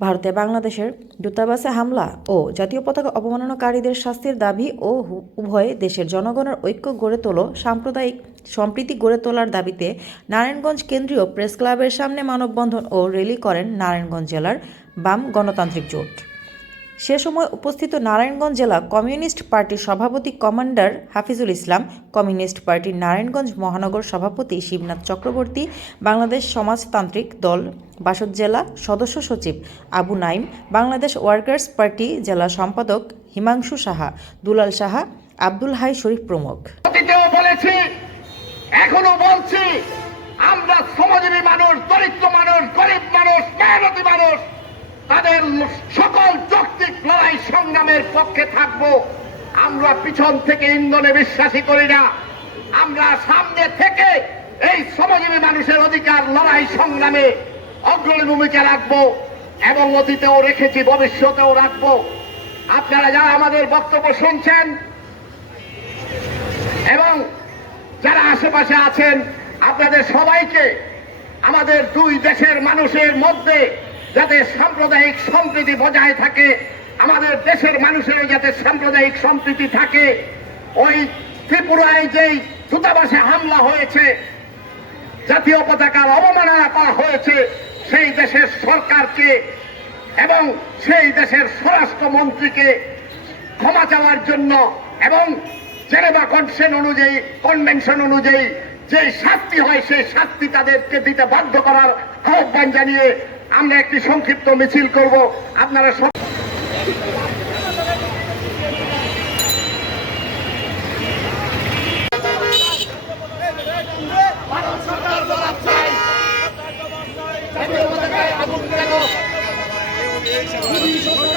ভারতে বাংলাদেশের দূতাবাসে হামলা ও জাতীয় পতাকা অবমাননাকারীদের শাস্তির দাবি ও উভয় দেশের জনগণের ঐক্য গড়ে তোল, সাম্প্রদায়িক, সম্প্রীতি গড়ে তোলার দাবিতে নারায়ণগঞ্জ কেন্দ্রীয় প্রেস ক্লাবের সামনে মানববন্ধন ও র্যালি করেন নারায়ণগঞ্জ জেলার বাম গণতান্ত্রিক জোট। সে সময় উপস্থিত নারায়ণগঞ্জ জেলা কমিউনিস্ট পার্টির সভাপতি কমান্ডার হাফিজুল ইসলাম, কমিউনিস্ট পার্টির নারায়ণগঞ্জ মহানগর সভাপতি শিবনাথ চক্রবর্তী, বাংলাদেশ সমাজতান্ত্রিক দল, বাসদ জেলা সদস্য সচিব আবু নাইম, বাংলাদেশ ওয়ার্কার্স পার্টি জেলা সম্পাদক হিমাংশু সাহা, দুলাল সাহা, আব্দুল হাই শরীফ প্রমুখ। বলেছি, এখনও বলছি, আমরা শ্রমজীবী মানুষ, দরিদ্র মানুষ, গরিব মানুষ মেহনতি মানুষ, তাদের সংগ্রামের পক্ষে থাকব, আমরা পিছন থেকে ইন্ধনে বিশ্বাসী করি না। আমরা সামনে থেকে এই শ্রমজীবী মানুষের অধিকার, লড়াই, সংগ্রামে অগ্রণী ভূমিকা রাখব এবং অতীতেও রেখেছি, ভবিষ্যতেও রাখব। আপনারা যারা আমাদের বক্তব্য শুনছেন এবং যারা আশেপাশে আছেন, আপনাদের সবাইকে আমাদের দুই দেশের মানুষের মধ্যে যাতে সাম্প্রদায়িক সম্প্রীতি বজায় থাকে দেশের মানুষেরও যাতে সাম্প্রদায়িক সম্প্রীতি থাকে, ওই ত্রিপুরায় যেই দূতাবাসে হামলা হয়েছে, জাতীয় পতাকার অবমাননা করা হয়েছে, সেই দেশের সরকারকে এবং সেই দেশের স্বরাষ্ট্রমন্ত্রীকে ক্ষমা চাওয়ার জন্য এবং জেনেভা কনভেনশন অনুযায়ী কনভেনশন অনুযায়ী যে শাস্তি হয়, সেই শাস্তি তাদেরকে দিতে বাধ্য করার আহ্বান জানিয়ে আমরা একটি সংক্ষিপ্ত মিছিল করব। আপনারা সব